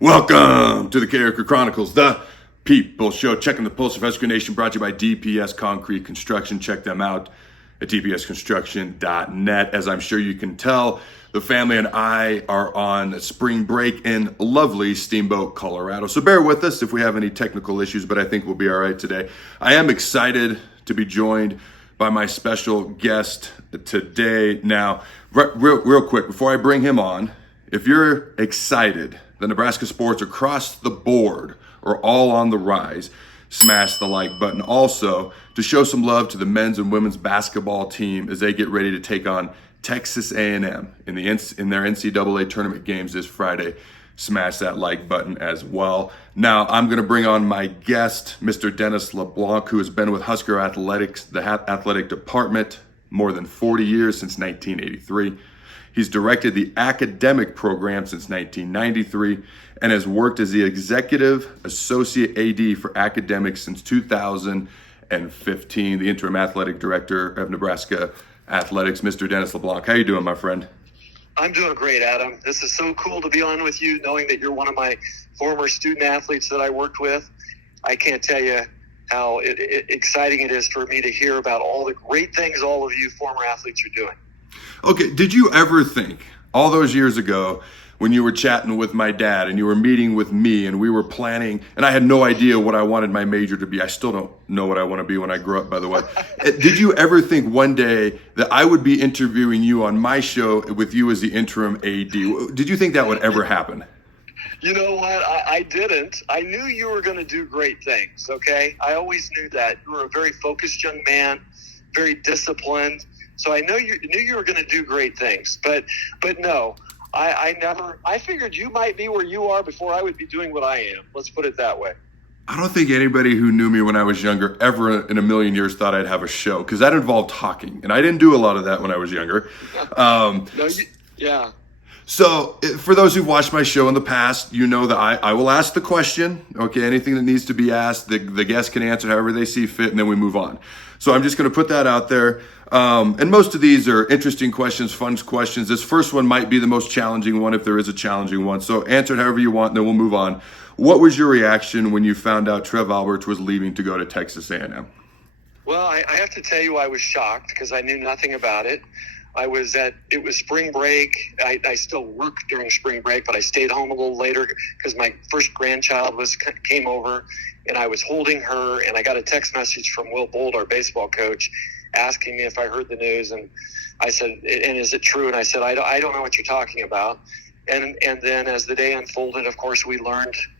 Welcome to the Carriker Chronicles, the People Show. Checking the pulse of Husker Nation, brought to you by DPS Concrete Construction. Check them out at dpsconstruction.net. As I'm sure you can tell, the family and I are on spring break in lovely Steamboat, Colorado. So bear with us if we have any technical issues, but I think we'll be all right today. I am excited to be joined by my special guest today. Now, real quick, before I bring him on, if you're excited, the Nebraska sports across the board are all on the rise, smash the like button. Also, to show some love to the men's and women's basketball team as they get ready to take on Texas A&M in their NCAA tournament games this Friday, smash that like button as well. Now, I'm going to bring on my guest, Mr. Dennis Leblanc, who has been with Husker Athletics, the athletic department, more than 40 years, since 1983. He's directed the academic program since 1993 and has worked as the executive associate AD for academics since 2015, the interim athletic director of Nebraska Athletics, Mr. Dennis Leblanc. How you doing, my friend? I'm doing great, Adam. This is so cool to be on with you, knowing that you're one of my former student athletes that I worked with. I can't tell you how exciting it is for me to hear about all the great things all of you former athletes are doing. Okay, did you ever think, all those years ago, when you were chatting with my dad and you were meeting with me and we were planning, and I had no idea what I wanted my major to be. I still don't know what I want to be when I grow up, by the way. Did you ever think one day that I would be interviewing you on my show with you as the interim AD? Did you think that would ever happen? You know what? I didn't. I knew you were going to do great things, okay? I always knew that. You were a very focused young man, very disciplined. So I knew you were going to do great things, but no, I figured you might be where you are before I would be doing what I am. Let's put it that way. I don't think anybody who knew me when I was younger ever in a million years thought I'd have a show, because that involved talking, and I didn't do a lot of that when I was younger. Yeah. So for those who've watched my show in the past, you know that I will ask the question, okay, anything that needs to be asked, the guest can answer however they see fit, and then we move on. So I'm just going to put that out there. And most of these are interesting questions, fun questions. This first one might be the most challenging one if there is a challenging one. So answer it however you want, and then we'll move on. What was your reaction when you found out Trev Alberts was leaving to go to Texas A&M? Well, I have to tell you I was shocked because I knew nothing about it. It was spring break. I still worked during spring break, but I stayed home a little later because my first grandchild came over, and I was holding her, and I got a text message from Will Bold, our baseball coach, asking me if I heard the news, and I said, and is it true? And I said, I don't know what you're talking about. And then as the day unfolded, of course, we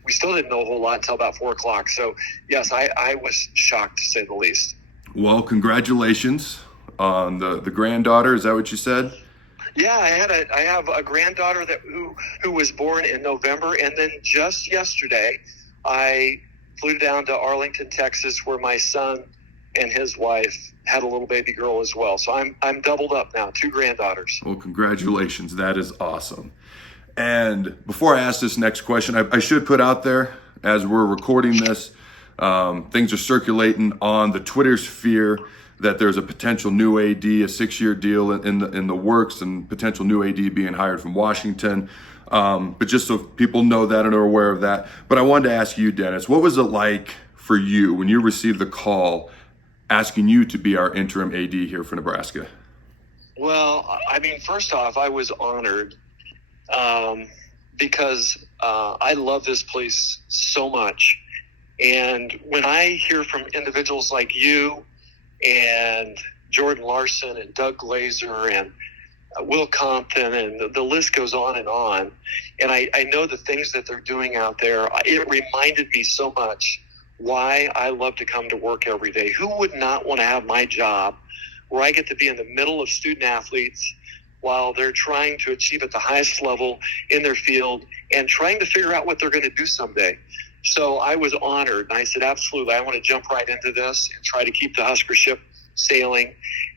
still didn't know a whole lot until about 4 o'clock. So yes, I was shocked, to say the least. Well, congratulations on the granddaughter. Is that what you said? Yeah, I have a granddaughter who was born in November, and then just yesterday I flew down to Arlington, Texas, where my son and his wife had a little baby girl as well. So I'm doubled up now, 2 granddaughters. Well, congratulations. That is awesome. And before I ask this next question, I should put out there, as we're recording this, things are circulating on the Twitter sphere that there's a potential new AD, a 6-year deal in the works, and potential new AD being hired from Washington. But just so people know that and are aware of that. But I wanted to ask you, Dennis, what was it like for you when you received the call asking you to be our interim AD here for Nebraska? Well, I mean, first off, I was honored because I love this place so much. And when I hear from individuals like you and Jordan Larson and Doug Glazer and Will Compton, and the list goes on. And I know the things that they're doing out there, it reminded me so much why I love to come to work every day. Who would not want to have my job where I get to be in the middle of student athletes while they're trying to achieve at the highest level in their field and trying to figure out what they're going to do someday. So I was honored, and I said, absolutely, I want to jump right into this and try to keep the Husker ship sailing.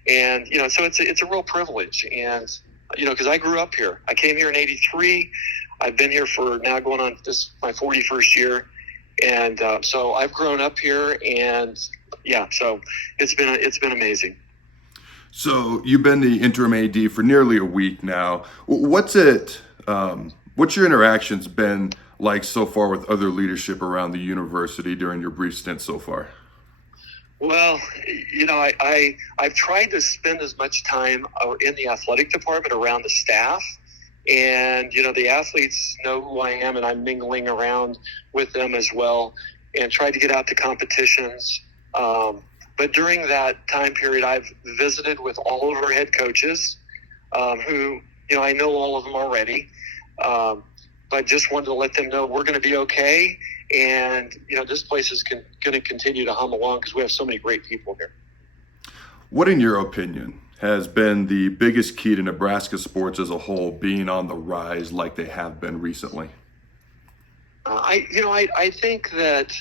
And, so it's a real privilege. And, because I grew up here. I came here in 83. I've been here for now going on this my 41st year. And so I've grown up here, and yeah, so it's been amazing. So you've been the interim AD for nearly a week now. What's your interactions been like so far with other leadership around the university during your brief stint so far? Well, I've tried to spend as much time in the athletic department around the staff. And, the athletes know who I am, and I'm mingling around with them as well, and tried to get out to competitions. But during that time period, I've visited with all of our head coaches who, I know all of them already. But just wanted to let them know we're going to be okay. And, this place is going to continue to hum along because we have so many great people here. What, in your opinion, has been the biggest key to Nebraska sports as a whole being on the rise like they have been recently? I think that,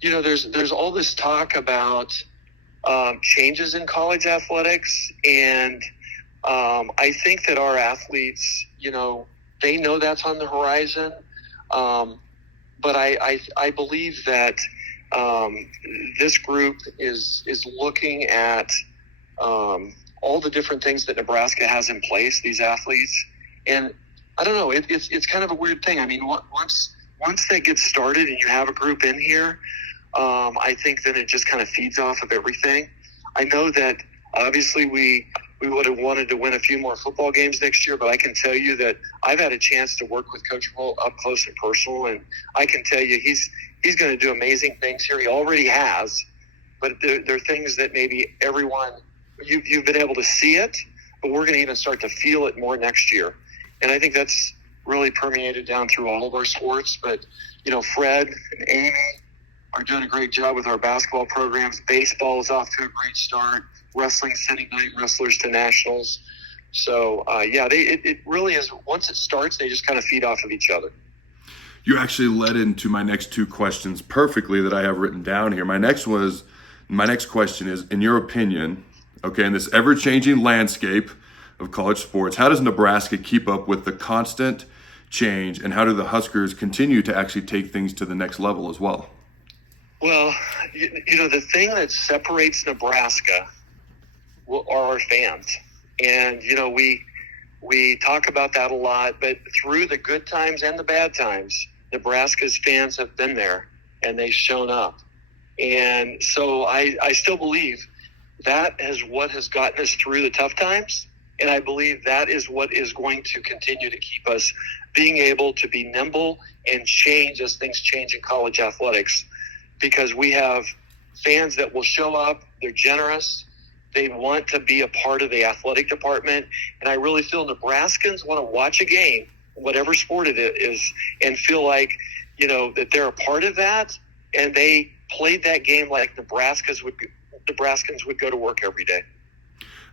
there's all this talk about changes in college athletics. And I think that our athletes, they know that's on the horizon. But I believe that this group is looking at all the different things that Nebraska has in place, these athletes. And I don't know, it's kind of a weird thing. I mean, once that gets started and you have a group in here, I think that it just kind of feeds off of everything. I know that obviously we would have wanted to win a few more football games next year, but I can tell you that I've had a chance to work with Coach Rhule up close and personal, and I can tell you he's going to do amazing things here. He already has, but there are things that maybe everyone you've been able to see it, but we're going to even start to feel it more next year. And I think that's really permeated down through all of our sports. But Fred and Amy are doing a great job with our basketball programs. Baseball is off to a great start. Wrestling sending 9 wrestlers to nationals. So, it really is. Once it starts, they just kind of feed off of each other. You actually led into my next 2 questions perfectly that I have written down here. My next question is, in your opinion, okay, in this ever-changing landscape of college sports, how does Nebraska keep up with the constant change, and how do the Huskers continue to actually take things to the next level as well? Well, the thing that separates Nebraska are our fans. And, we talk about that a lot, but through the good times and the bad times, Nebraska's fans have been there and they've shown up. And so I still believe that is what has gotten us through the tough times. And I believe that is what is going to continue to keep us being able to be nimble and change as things change in college athletics, because we have fans that will show up. They're generous. They want to be a part of the athletic department. And I really feel Nebraskans want to watch a game, whatever sport it is, and feel like, that they're a part of that. And they played that game like Nebraskans would go to work every day.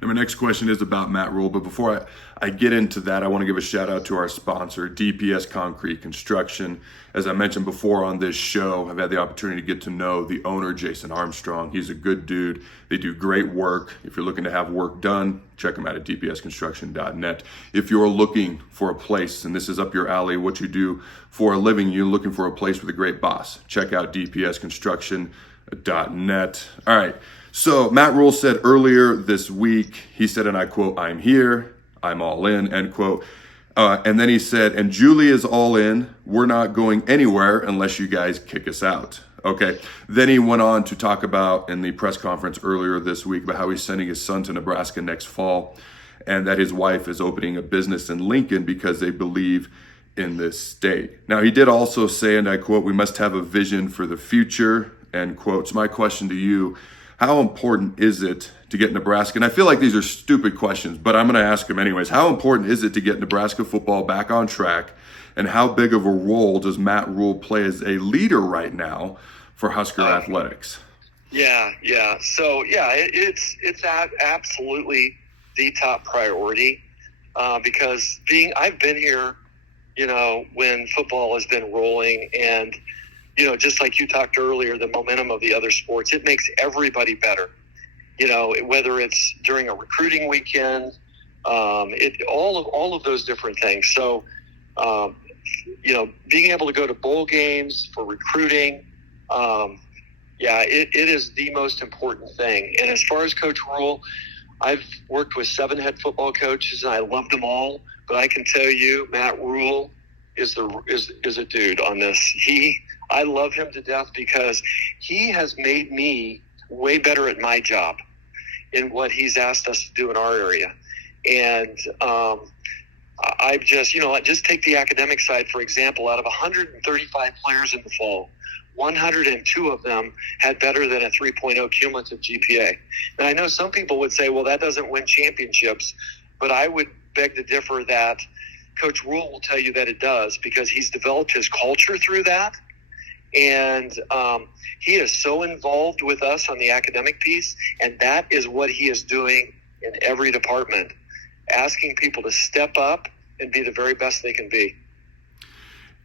And my next question is about Matt Rhule, but before I get into that, I want to give a shout out to our sponsor, DPS Concrete Construction. As I mentioned before on this show, I've had the opportunity to get to know the owner, Jason Armstrong. He's a good dude. They do great work. If you're looking to have work done, check them out at dpsconstruction.net. If you're looking for a place, and this is up your alley, what you do for a living, you're looking for a place with a great boss, check out dpsconstruction.net. All right. So Matt Rhule said earlier this week, he said, and I quote, "I'm here, I'm all in," end quote. And then he said, "And Julie is all in. We're not going anywhere unless you guys kick us out." Okay. Then he went on to talk about in the press conference earlier this week about how he's sending his son to Nebraska next fall, and that his wife is opening a business in Lincoln because they believe in this state. Now, he did also say, and I quote, "We must have a vision for the future," end quote. So my question to you, how important is it to get Nebraska? And I feel like these are stupid questions, but I'm going to ask them anyways. How important is it to get Nebraska football back on track? And how big of a role does Matt Rhule play as a leader right now for Husker athletics? Yeah. So, it's absolutely the top priority because I've been here, when football has been rolling, and just like you talked earlier, the momentum of the other sports, it makes everybody better. Whether it's during a recruiting weekend, all of those different things. So, being able to go to bowl games for recruiting, it is the most important thing. And as far as Coach Rhule, I've worked with 7 head football coaches and I loved them all. But I can tell you, Matt Rhule is a dude on this. I love him to death because he has made me way better at my job in what he's asked us to do in our area. And I've just take the academic side, for example. Out of 135 players in the fall, 102 of them had better than a 3.0 cumulative GPA. And I know some people would say, well, that doesn't win championships, but I would beg to differ that Coach Rhule will tell you that it does, because he's developed his culture through that. And he is so involved with us on the academic piece, and that is what he is doing in every department, asking people to step up and be the very best they can be.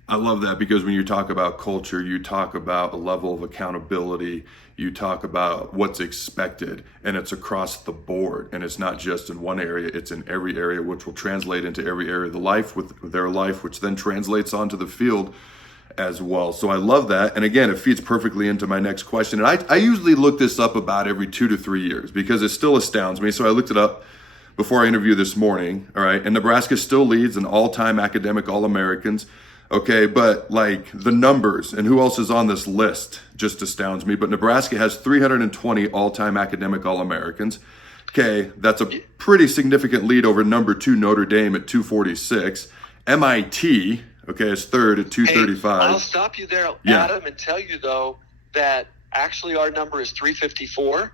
I love that, because when you talk about culture, you talk about a level of accountability, you talk about what's expected, and it's across the board. And it's not just in one area, it's in every area, which will translate into every area of the life with their life, which then translates onto the field as well. So I love that. And again, it feeds perfectly into my next question. And I usually look this up about every 2 to 3 years, because it still astounds me. So I looked it up before our interview this morning. All right. And Nebraska still leads in all-time academic All-Americans. Okay. But like the numbers and who else is on this list just astounds me. But Nebraska has 320 all-time academic All-Americans. Okay. That's a pretty significant lead over number 2 Notre Dame at 246. MIT, okay, is third at 235. Hey, I'll stop you there, Adam, and tell you, though, that actually our number is 354.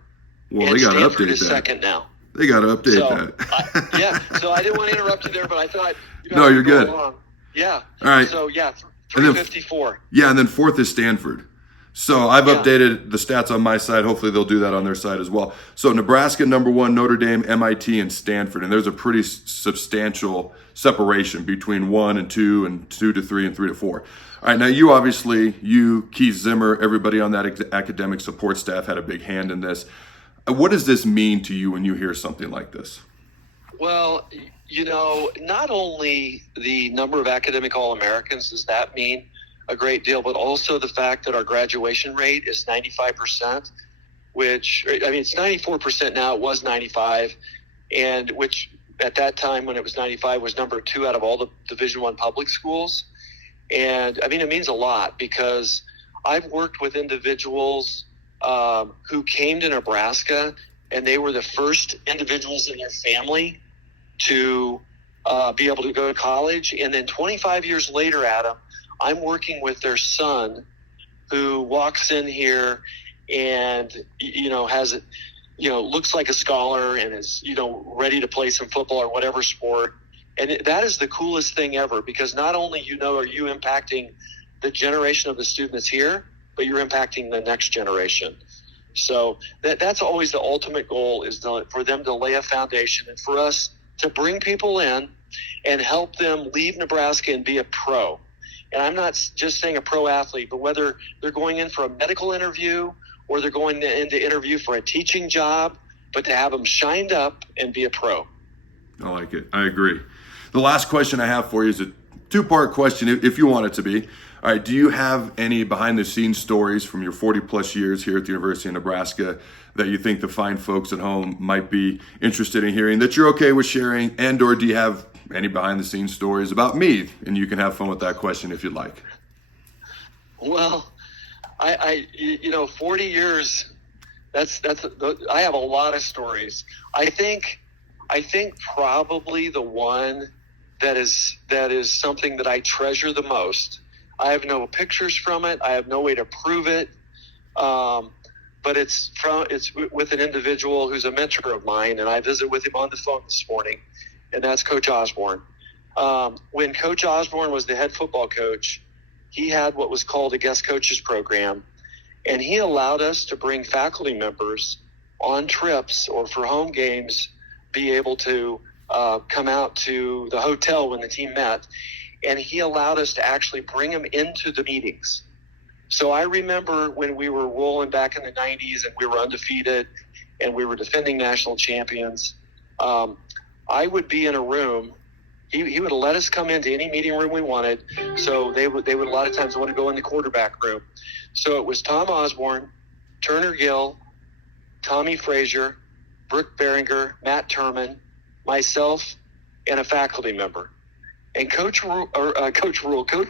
Well, they got to update is that. Second now. They got to update that. So I didn't want to interrupt you there, but I thought, no, you're good. Along. Yeah. All right. So, 354. And then fourth is Stanford. So I've updated the stats on my side. Hopefully they'll do that on their side as well. So Nebraska, number 1, Notre Dame, MIT, and Stanford. And there's a pretty substantial separation between 1 and 2 and 2 to 3 and 3 to 4. All right, now you, Keith Zimmer, everybody on that academic support staff had a big hand in this. What does this mean to you when you hear something like this? Well, not only the number of academic All-Americans does that mean a great deal, but also the fact that our graduation rate is 95%, which, it's 94% now. It was 95, and which at that time when it was 95 was number 2 out of all the Division I public schools. And it means a lot, because I've worked with individuals who came to Nebraska, and they were the first individuals in their family to be able to go to college. And then 25 years later, Adam, I'm working with their son, who walks in here and, has, looks like a scholar and is, ready to play some football or whatever sport. And that is the coolest thing ever, because not only, are you impacting the generation of the students here, but you're impacting the next generation. So that's always the ultimate goal, is for them to lay a foundation and for us to bring people in and help them leave Nebraska and be a pro. And I'm not just saying a pro athlete, but whether they're going in for a medical interview or they're going in to interview for a teaching job, but to have them shined up and be a pro. I like it. I agree. The last question I have for you is a 2-part question, if you want it to be. All right, do you have any behind-the-scenes stories from your 40-plus years here at the University of Nebraska that you think the fine folks at home might be interested in hearing, that you're okay with sharing, and or do you have any behind-the-scenes stories about me? And you can have fun with that question if you'd like. Well, I 40 years, I have a lot of stories. I think probably the one that is something that I treasure the most. I have no pictures from it. I have no way to prove it. But it's with an individual who's a mentor of mine, and I visited with him on the phone this morning, and that's Coach Osborne. When Coach Osborne was the head football coach, he had what was called a guest coaches program, and he allowed us to bring faculty members on trips or for home games, be able to come out to the hotel when the team met, and he allowed us to actually bring them into the meetings. So I remember when we were rolling back in the 90s and we were undefeated and we were defending national champions, I would be in a room. He would let us come into any meeting room we wanted. So they would a lot of times want to go in the quarterback room. So it was Tom Osborne, Turner Gill, Tommy Frazier, Brooke Behringer, Matt Turman, myself, and a faculty member. And Coach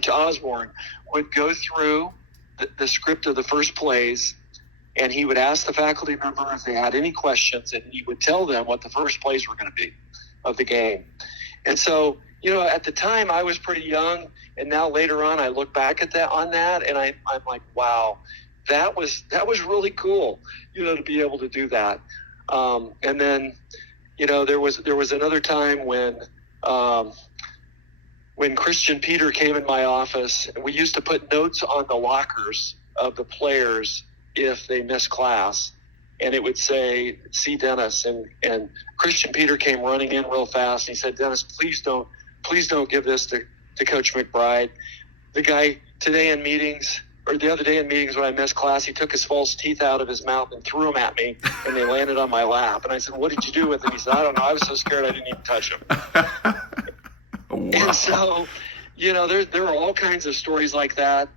Osborne would go through the script of the first plays, and he would ask the faculty member if they had any questions, and he would tell them what the first plays were going to be of the game. And so, at the time I was pretty young, and now later on I look back at that and I'm like, wow, that was really cool, to be able to do that. And then, there was another time when Christian Peter came in my office, we used to put notes on the lockers of the players if they missed class, and it would say, "See Dennis." And Christian Peter came running in real fast. And he said, "Dennis, please don't give this to Coach McBride." The guy the other day in meetings when I missed class, he took his false teeth out of his mouth and threw them at me, and they landed on my lap. And I said, "What did you do with them?" He said, "I don't know. I was so scared I didn't even touch them." Wow. And so, there are all kinds of stories like that.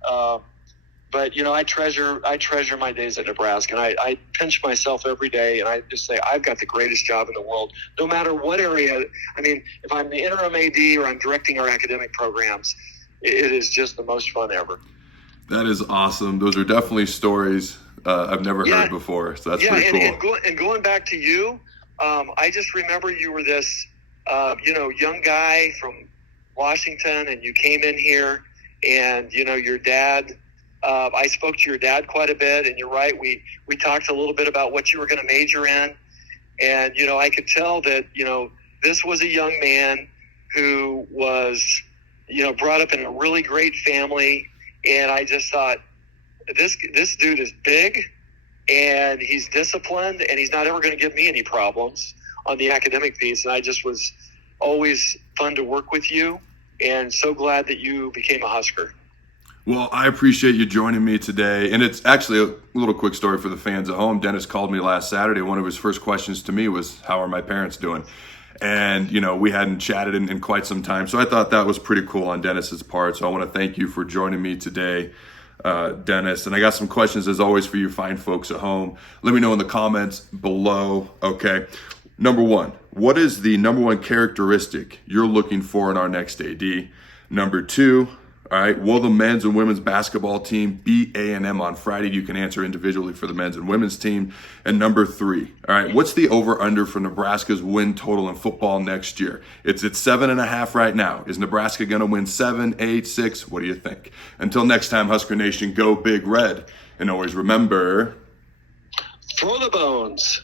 But I treasure my days at Nebraska, and I pinch myself every day, and I just say I've got the greatest job in the world, no matter what area. I mean, if I'm the interim AD or I'm directing our academic programs, it is just the most fun ever. That is awesome. Those are definitely stories I've never heard before, so that's pretty cool. And going back to you, I just remember you were this young guy from Washington, and you came in here, and your dad. I spoke to your dad quite a bit, and you're right. We talked a little bit about what you were going to major in, and I could tell that this was a young man who was brought up in a really great family, and I just thought this dude is big, and he's disciplined, and he's not ever going to give me any problems on the academic piece. And I just was always fun to work with you, and so glad that you became a Husker. Well, I appreciate you joining me today. And it's actually a little quick story for the fans at home. Dennis called me last Saturday. One of his first questions to me was, "How are my parents doing?" And, we hadn't chatted in quite some time. So I thought that was pretty cool on Dennis's part. So I want to thank you for joining me today, Dennis. And I got some questions, as always, for you fine folks at home. Let me know in the comments below. Okay. Number one, what is the number one characteristic you're looking for in our next AD? Number two, all right, will the men's and women's basketball team beat A&M on Friday? You can answer individually for the men's and women's team. And number three, all right, what's the over-under for Nebraska's win total in football next year? It's at 7.5 right now. Is Nebraska going to win 7, 8, 6? What do you think? Until next time, Husker Nation, go Big Red. And always remember, throw the bones.